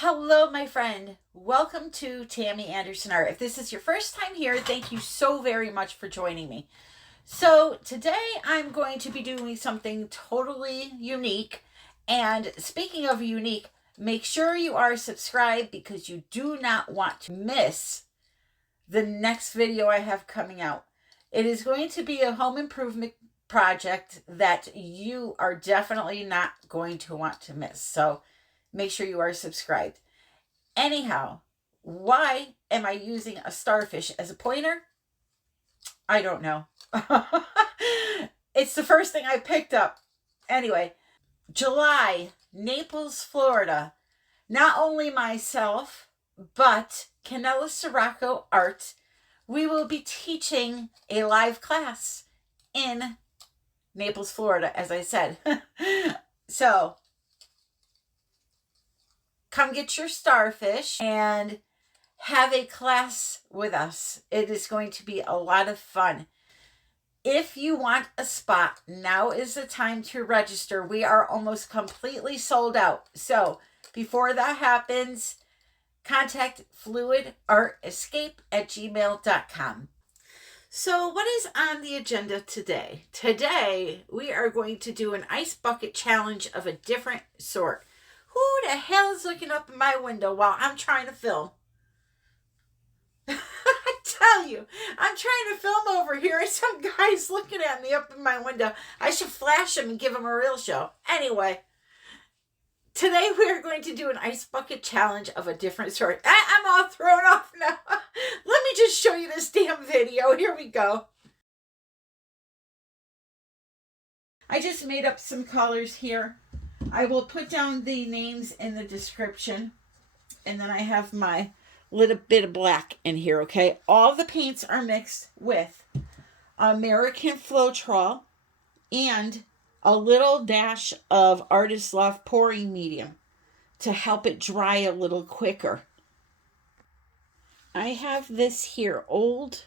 Hello, my friend. Welcome to Tammy Anderson Art. If this is your first time here, thank you so very much for joining me. So today I'm going to be doing something totally unique. And speaking of unique, make sure you are subscribed because you do not want to miss the next video I have coming out. It is going to be a home improvement project that you are definitely not going to want to miss. So make sure you are subscribed. Anyhow, why am I using a starfish as a pointer? I don't know. It's the first thing I picked up. Anyway, July, Naples, Florida. Not only myself, but Kanella Ciraco Art, we will be teaching a live class in Naples, Florida, as I said. So, come get your starfish and have a class with us. It is going to be a lot of fun. If you want a spot, now is the time to register. We are almost completely sold out. So before that happens, contact Fluidartescape@gmail.com. So what is on the agenda today? Today, we are going to do an ice bucket challenge of a different sort. Who the hell is looking up in my window while I'm trying to film? I tell you, I'm trying to film over here and some guy's looking at me up in my window. I should flash him and give him a real show. Anyway, today we are going to do an ice bucket challenge of a different sort. I'm all thrown off now. Let me just show you this damn video. Here we go. I just made up some colors here. I will put down the names in the description. And then I have my little bit of black in here, okay? All the paints are mixed with American Floetrol and a little dash of Artist Love pouring medium to help it dry a little quicker. I have this here old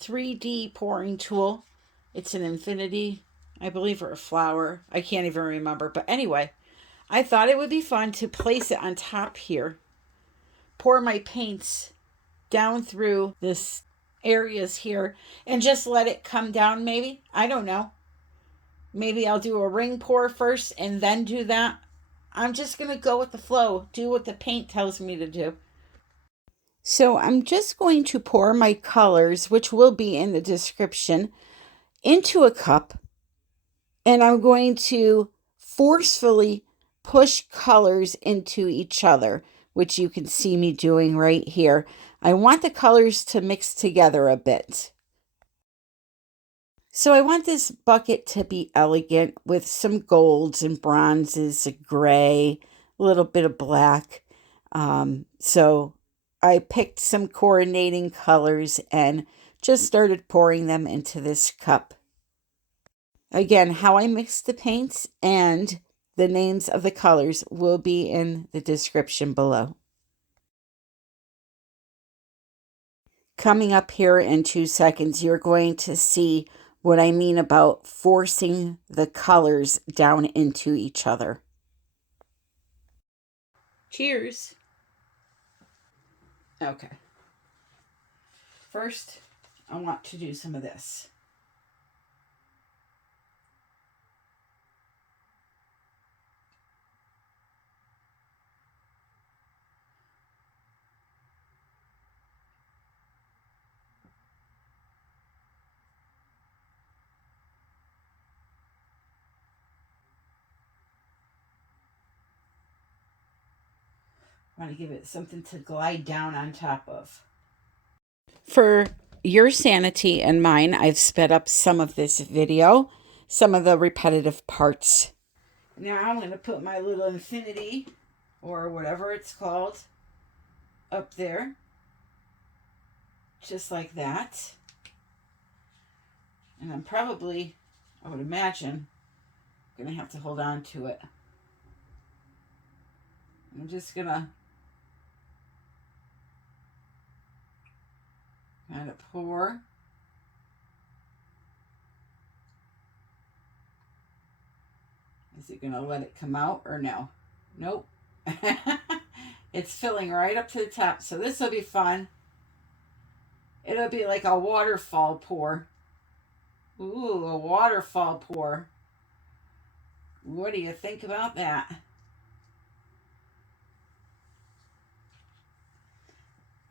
3D pouring tool. It's an infinity, I believe, or a flower. I can't even remember. But anyway, I thought it would be fun to place it on top here. Pour my paints down through this areas here and just let it come down maybe. I don't know. Maybe I'll do a ring pour first and then do that. I'm just going to go with the flow. Do what the paint tells me to do. So I'm just going to pour my colors, which will be in the description, into a cup. And I'm going to forcefully push colors into each other, which you can see me doing right here. I want the colors to mix together a bit. So I want this bucket to be elegant with some golds and bronzes, a gray, a little bit of black. So I picked some coordinating colors and just started pouring them into this cup. Again, how I mix the paints and the names of the colors will be in the description below. Coming up here in 2 seconds, you're going to see what I mean about forcing the colors down into each other. Cheers. Okay. First, I want to do some of this. I want to give it something to glide down on top of. For your sanity and mine, I've sped up some of this video, some of the repetitive parts. Now I'm going to put my little infinity, or whatever it's called, up there. Just like that. And I'm probably, I would imagine, going to have to hold on to it. I'm just going to kind of pour. Is it going to let it come out or no? Nope. It's filling right up to the top. So this will be fun. It'll be like a waterfall pour. Ooh, a waterfall pour. What do you think about that?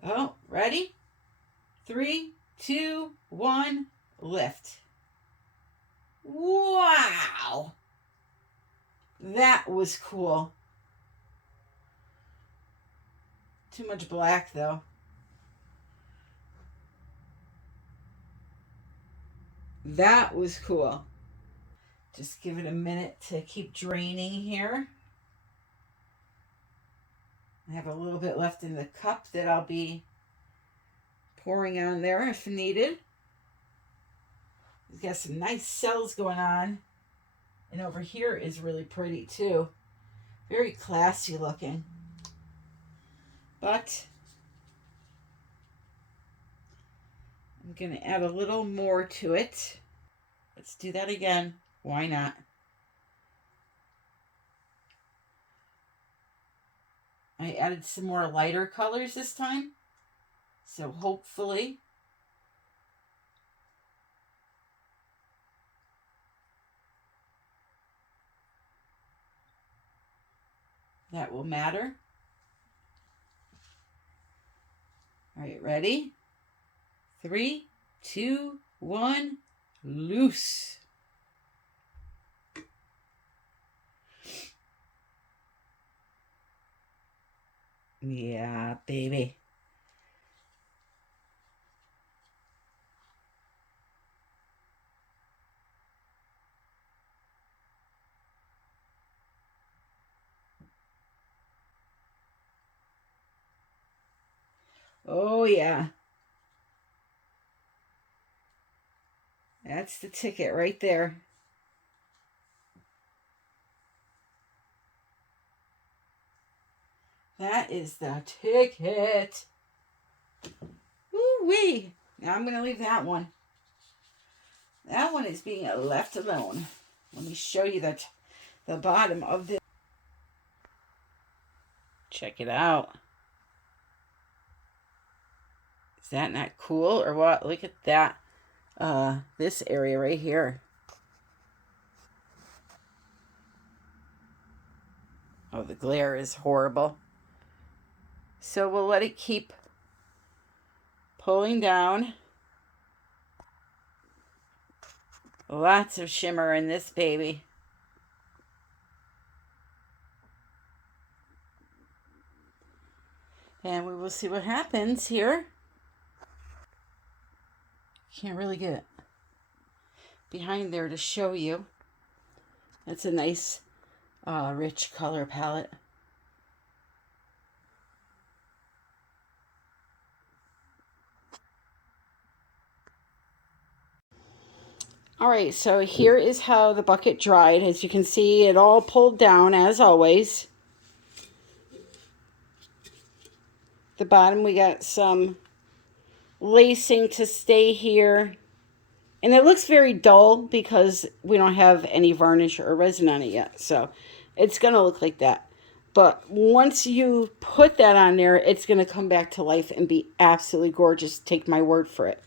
Oh, ready? 3, 2, 1, lift. Wow! That was cool. Too much black though. That was cool. Just give it a minute to keep draining here. I have a little bit left in the cup that I'll be pouring on there if needed. It's got some nice cells going on. And over here is really pretty too. Very classy looking. But I'm going to add a little more to it. Let's do that again. Why not? I added some more lighter colors this time. So hopefully that will matter. All right, ready? 3, 2, 1, loose. Yeah, baby. Oh, yeah. That's the ticket right there. That is the ticket. Woo-wee. Now I'm going to leave that one. That one is being left alone. Let me show you the bottom of this. Check it out. Is that not cool or what? Look at that. This area right here. Oh, the glare is horrible. So we'll let it keep pulling down. Lots of shimmer in this baby. And we will see what happens here. Can't really get behind there to show you. That's a nice rich color palette. All right, so here is how the bucket dried. As you can see, it all pulled down as always. The bottom, we got some lacing to stay here. And it looks very dull because we don't have any varnish or resin on it yet. So it's going to look like that. But once you put that on there, it's going to come back to life and be absolutely gorgeous. Take my word for it.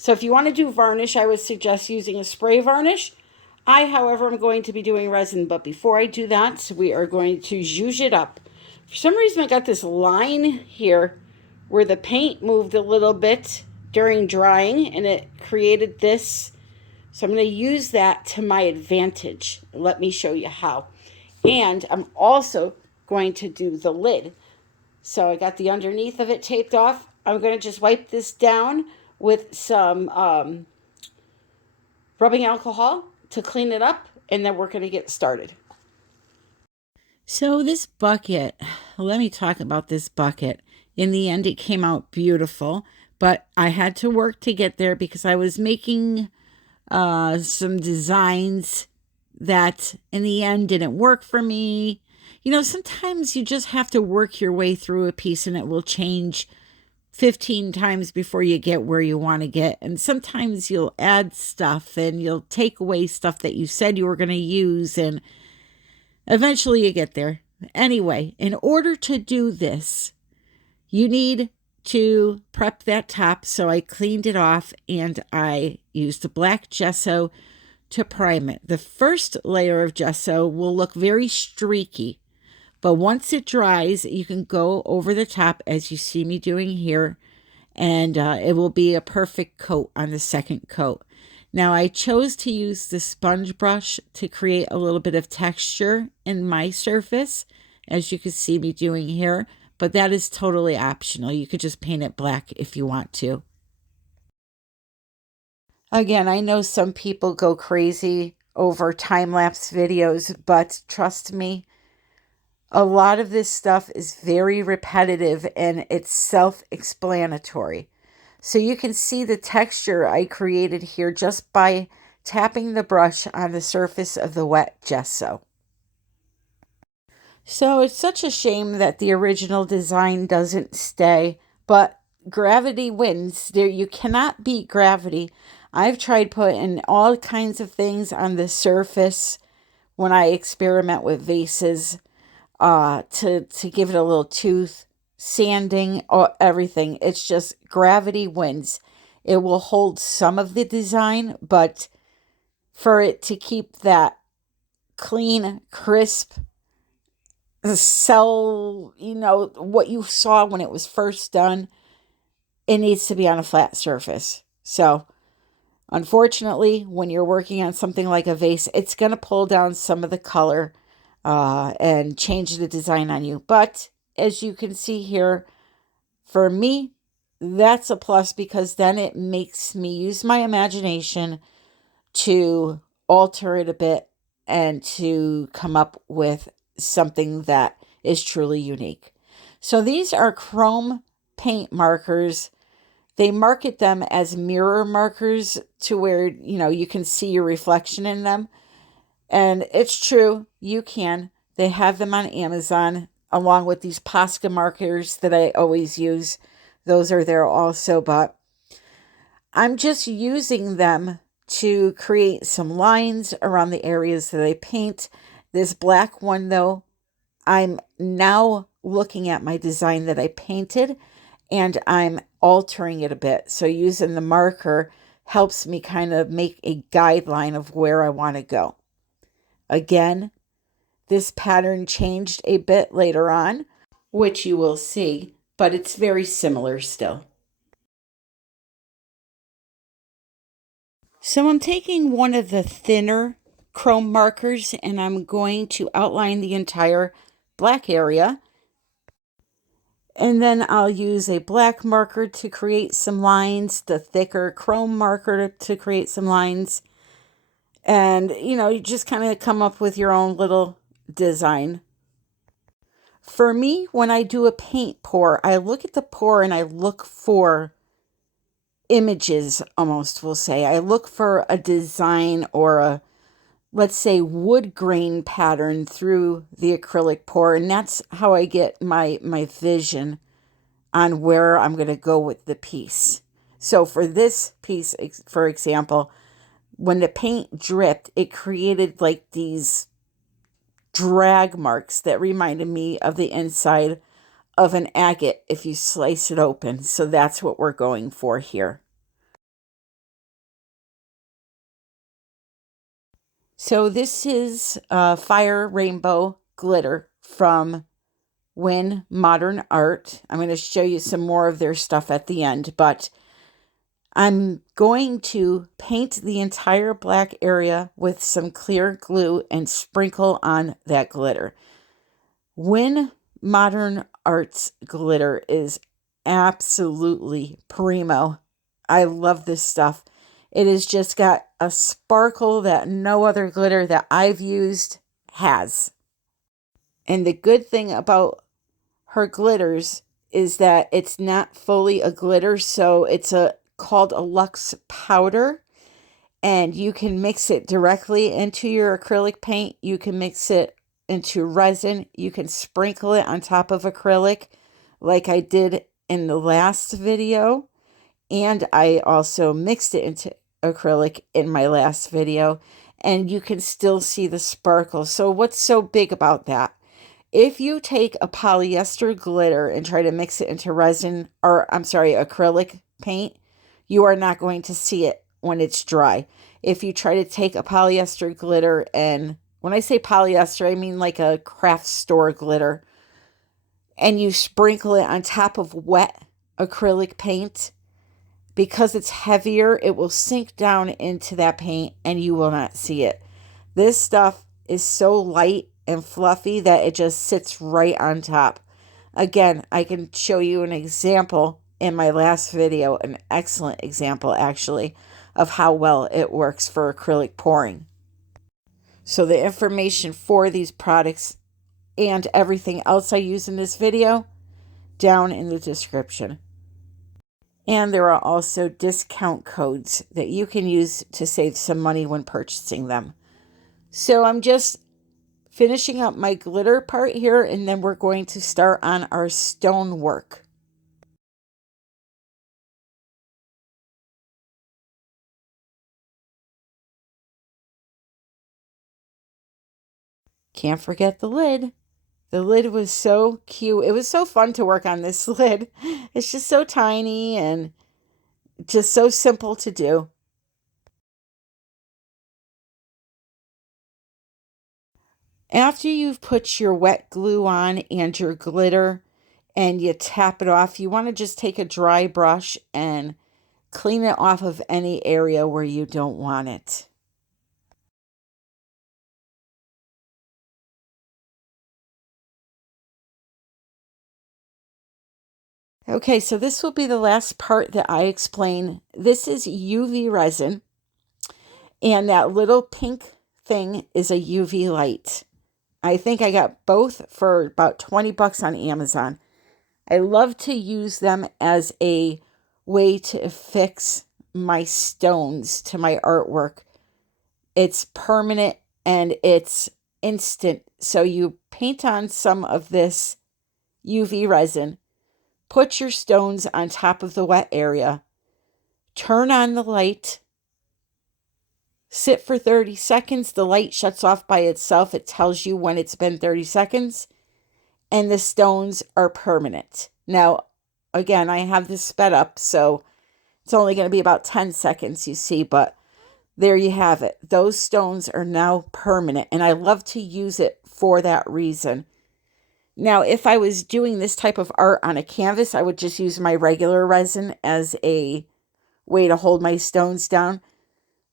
So if you want to do varnish, I would suggest using a spray varnish. I, however, am going to be doing resin. But before I do that, we are going to zhuzh it up. For some reason, I got this line here where the paint moved a little bit during drying, and it created this. So I'm going to use that to my advantage. Let me show you how. And I'm also going to do the lid. So I got the underneath of it taped off. I'm going to just wipe this down with some rubbing alcohol to clean it up, and then we're going to get started. So this bucket, let me talk about this bucket. In the end, it came out beautiful, but I had to work to get there because I was making some designs that in the end didn't work for me. You know, sometimes you just have to work your way through a piece and it will change 15 times before you get where you want to get. And sometimes you'll add stuff and you'll take away stuff that you said you were going to use, and eventually you get there. Anyway, in order to do this, you need to prep that top. So I cleaned it off and I used the black gesso to prime it. The first layer of gesso will look very streaky, but once it dries, you can go over the top as you see me doing here, and it will be a perfect coat on the second coat. Now, I chose to use the sponge brush to create a little bit of texture in my surface, as you can see me doing here, but that is totally optional. You could just paint it black if you want to. Again, I know some people go crazy over time-lapse videos, but trust me, a lot of this stuff is very repetitive and it's self-explanatory. So you can see the texture I created here just by tapping the brush on the surface of the wet gesso. So it's such a shame that the original design doesn't stay, but gravity wins. There, you cannot beat gravity. I've tried putting all kinds of things on the surface when I experiment with vases to give it a little tooth, sanding, or everything. It's just gravity wins. It will hold some of the design, but for it to keep that clean, crisp, what you saw when it was first done, it needs to be on a flat surface. So unfortunately, when you're working on something like a vase, it's going to pull down some of the color and change the design on you. But as you can see here, for me, that's a plus, because then it makes me use my imagination to alter it a bit and to come up with something that is truly unique. So these are chrome paint markers. They market them as mirror markers to where, you can see your reflection in them. And it's true, you can. They have them on Amazon, along with these Posca markers that I always use. Those are there also, but I'm just using them to create some lines around the areas that I paint. This black one, though, I'm now looking at my design that I painted, and I'm altering it a bit. So using the marker helps me kind of make a guideline of where I want to go. Again, this pattern changed a bit later on, which you will see, but it's very similar still. So I'm taking one of the thinner chrome markers and I'm going to outline the entire black area. And then I'll use a black marker to create some lines, the thicker chrome marker to create some lines. And, you just kind of come up with your own little design. For me, when I do a paint pour, I look at the pour and I look for images, almost, we'll say. I look for a design or a, let's say, wood grain pattern through the acrylic pour. And that's how I get my vision on where I'm going to go with the piece. So for this piece, for example, when the paint dripped, it created like these drag marks that reminded me of the inside of an agate if you slice it open. So that's what we're going for here. So this is Fire Rainbow glitter from Win Modern Art. I'm going to show you some more of their stuff at the end, but I'm going to paint the entire black area with some clear glue and sprinkle on that glitter. Win Modern Art's glitter is absolutely primo. I love this stuff. It has just got a sparkle that no other glitter that I've used has. And the good thing about her glitters is that it's not fully a glitter, so it's called a Lux Powder, and you can mix it directly into your acrylic paint. You can mix it into resin. You can sprinkle it on top of acrylic like I did in the last video, and I also mixed it into acrylic in my last video, and you can still see the sparkle. So what's so big about that? If you take a polyester glitter and try to mix it into resin, or I'm sorry, acrylic paint, you are not going to see it when it's dry. If you try to take a polyester glitter, and when I say polyester, I mean like a craft store glitter, and you sprinkle it on top of wet acrylic paint, because it's heavier, it will sink down into that paint and you will not see it. This stuff is so light and fluffy that it just sits right on top. Again, I can show you an example in my last video, an excellent example actually, of how well it works for acrylic pouring. So the information for these products and everything else I use in this video down in the description. And there are also discount codes that you can use to save some money when purchasing them. So I'm just finishing up my glitter part here, and then we're going to start on our stone work. Can't forget the lid. The lid was so cute. It was so fun to work on this lid. It's just so tiny and just so simple to do. After you've put your wet glue on and your glitter and you tap it off, you want to just take a dry brush and clean it off of any area where you don't want it. Okay, so this will be the last part that I explain. This is UV resin, and that little pink thing is a UV light. I think I got both for about 20 bucks on Amazon. I love to use them as a way to affix my stones to my artwork. It's permanent and it's instant. So you paint on some of this UV resin, put your stones on top of the wet area, turn on the light, sit for 30 seconds. The light shuts off by itself. It tells you when it's been 30 seconds, and the stones are permanent. Now, again, I have this sped up, so it's only going to be about 10 seconds, you see, but there you have it. Those stones are now permanent, and I love to use it for that reason. Now, if I was doing this type of art on a canvas, I would just use my regular resin as a way to hold my stones down.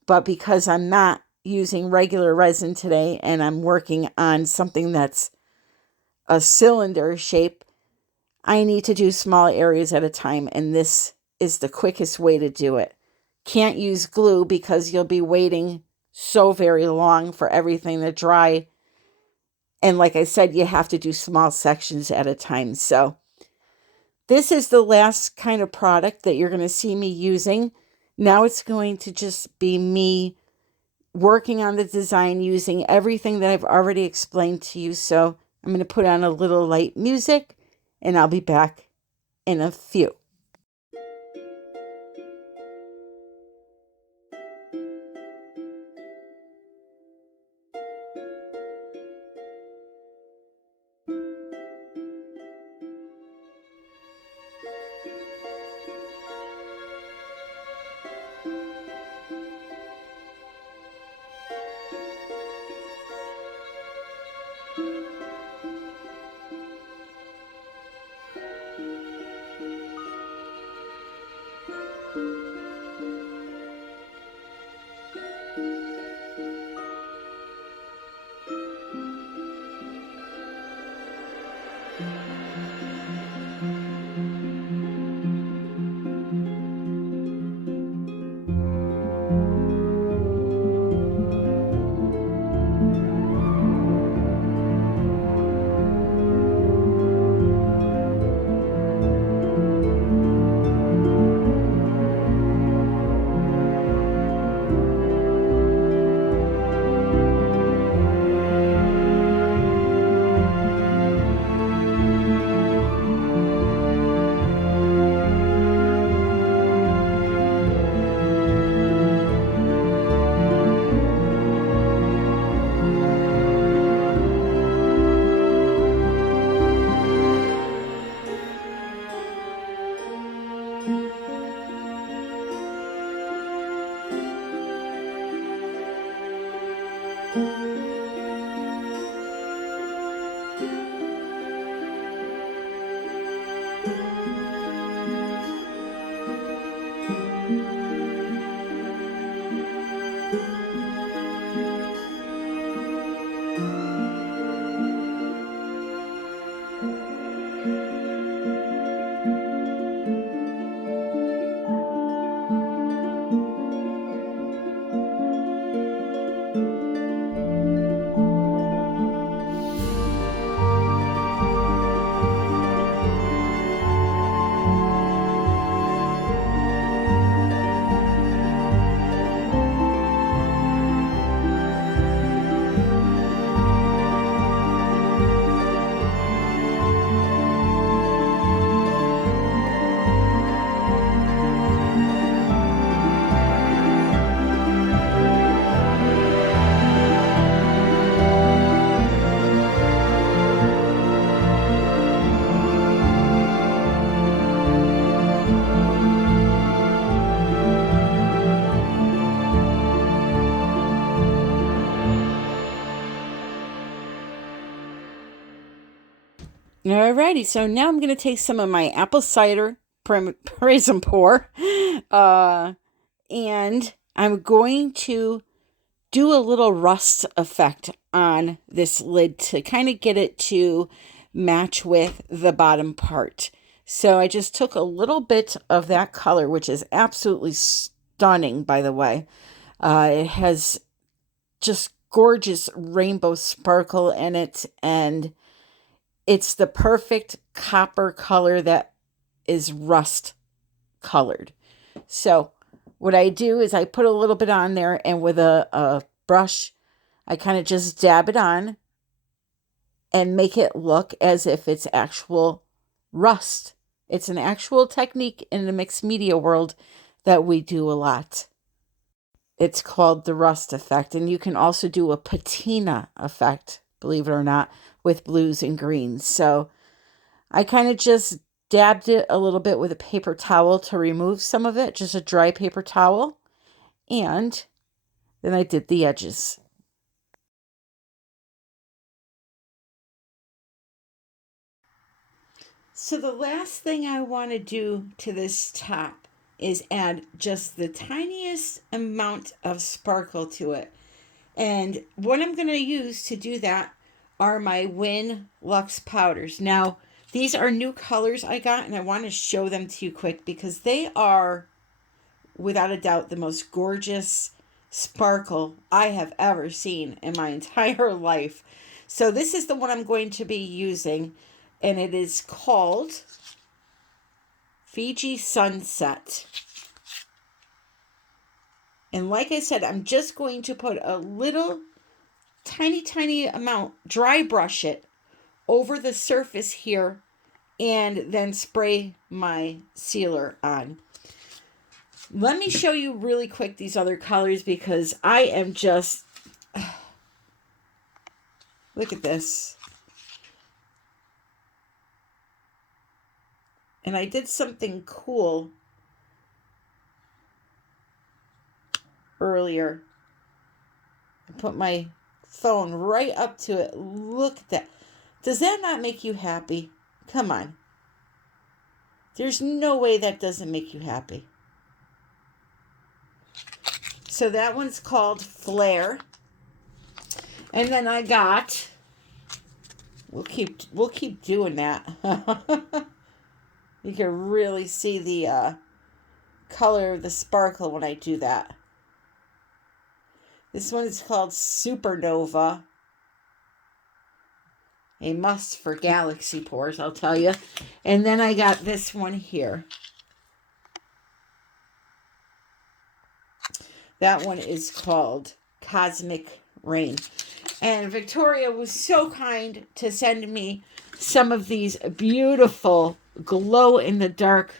But because I'm not using regular resin today and I'm working on something that's a cylinder shape, I need to do small areas at a time, and this is the quickest way to do it. Can't use glue because you'll be waiting so very long for everything to dry. And like I said, you have to do small sections at a time. So this is the last kind of product that you're going to see me using. Now it's going to just be me working on the design using everything that I've already explained to you. So I'm going to put on a little light music and I'll be back in a few. Alrighty, so now I'm going to take some of my apple cider Prizm pour, and I'm going to do a little rust effect on this lid to kind of get it to match with the bottom part. So I just took a little bit of that color, which is absolutely stunning, by the way. It has just gorgeous rainbow sparkle in it, and it's the perfect copper color that is rust colored. So what I do is I put a little bit on there, and with a brush, I kind of just dab it on and make it look as if it's actual rust. It's an actual technique in the mixed media world that we do a lot. It's called the rust effect, and you can also do a patina effect, believe it or not, with blues and greens. So I kind of just dabbed it a little bit with a paper towel to remove some of it, just a dry paper towel, and then I did the edges. So the last thing I want to do to this top is add just the tiniest amount of sparkle to it. And what I'm going to use to do that are my Win Lux powders. Now, these are new colors I got, and I want to show them to you quick because they are, without a doubt, the most gorgeous sparkle I have ever seen in my entire life. So this is the one I'm going to be using, and it is called Fiji Sunset. And like I said, I'm just going to put a little tiny amount, dry brush it over the surface here, and then spray my sealer on. Let me show you really quick these other colors because I am just, look at this. And I did something cool earlier. I put my phone right up to it. Look at that. Does that not make you happy? Come on. There's no way that doesn't make you happy. So that one's called Flare. And then I got, we'll keep doing that. You can really see the color of the sparkle when I do that. This one is called Supernova. A must for galaxy pours, I'll tell you. And then I got this one here. That one is called Cosmic Rain. And Victoria was so kind to send me some of these beautiful glow-in-the-dark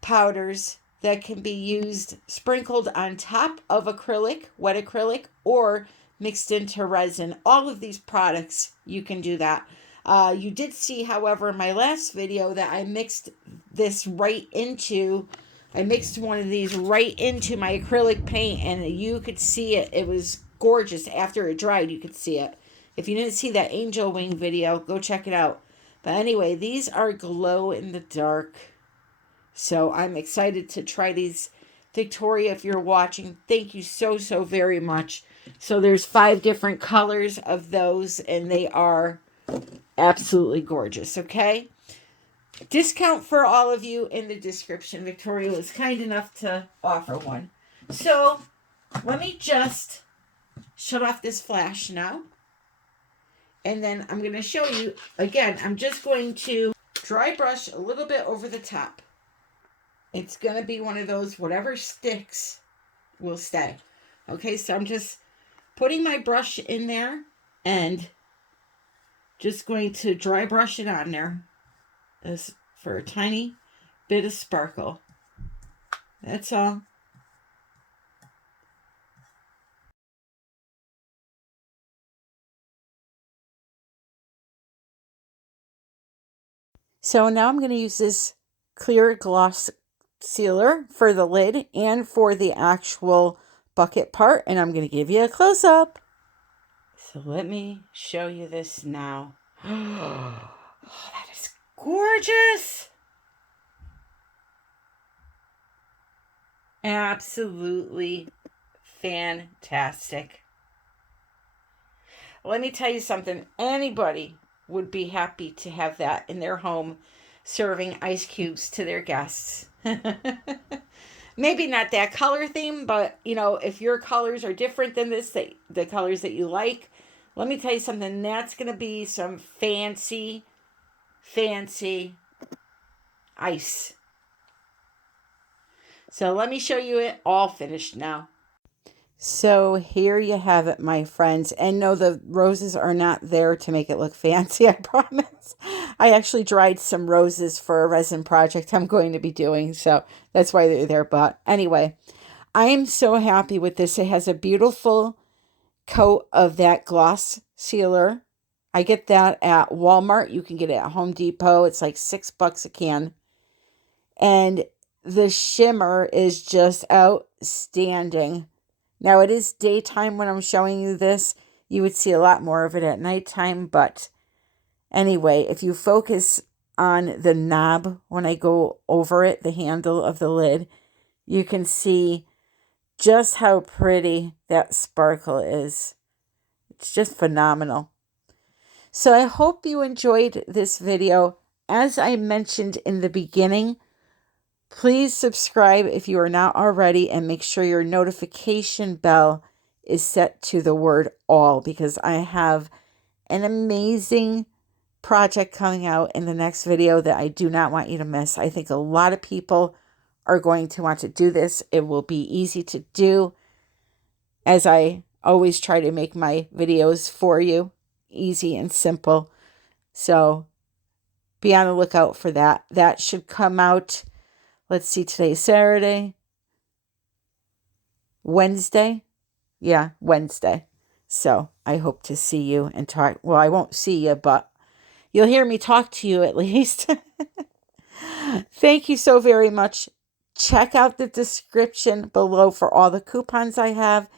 powders that can be used sprinkled on top of acrylic, wet acrylic, or mixed into resin. All of these products, you can do that. You did see, however, in my last video that I mixed this right into, I mixed one of these right into my acrylic paint, and you could see it. It was gorgeous. After it dried, you could see it. If you didn't see that angel wing video, go check it out. But anyway, these are glow in the dark. So I'm excited to try these. Victoria, if you're watching, thank you so very much. So there's 5 different colors of those, and they are absolutely gorgeous, okay? Discount for all of you in the description. Victoria was kind enough to offer one. So let me just shut off this flash now. And then I'm going to show you, again, I'm just going to dry brush a little bit over the top. It's going to be one of those, whatever sticks will stay. Okay, so I'm just putting my brush in there and just going to dry brush it on there as for a tiny bit of sparkle. That's all. So now I'm going to use this clear gloss sealer for the lid and for the actual bucket part, and I'm going to give you a close-up. So let me show you this now. Oh, that is gorgeous. Absolutely fantastic. Let me tell you something. Anybody would be happy to have that in their home, serving ice cubes to their guests. Maybe not that color theme, but you know, if your colors are different than this, the colors that you like, let me tell you something. That's going to be some fancy, fancy ice. So let me show you it all finished now. So here you have it, my friends. And no, the roses are not there to make it look fancy, I promise. I actually dried some roses for a resin project I'm going to be doing. So that's why they're there. But anyway, I am so happy with this. It has a beautiful coat of that gloss sealer. I get that at Walmart. You can get it at Home Depot. It's like $6 a can. And the shimmer is just outstanding. Now, it is daytime when I'm showing you this. You would see a lot more of it at nighttime. But anyway, if you focus on the knob when I go over it, the handle of the lid, you can see just how pretty that sparkle is. It's just phenomenal. So I hope you enjoyed this video. As I mentioned in the beginning, please subscribe if you are not already, and make sure your notification bell is set to the word all, because I have an amazing project coming out in the next video that I do not want you to miss. I think a lot of people are going to want to do this. It will be easy to do, as I always try to make my videos for you, easy and simple. So be on the lookout for that. That should come out. Let's see, today's Saturday. Wednesday? Yeah, Wednesday. So I hope to see you and talk. Well, I won't see you, but you'll hear me talk to you at least. Thank you so very much. Check out the description below for all the coupons I have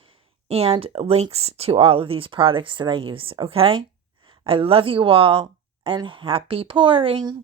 and links to all of these products that I use, okay? I love you all, and happy pouring.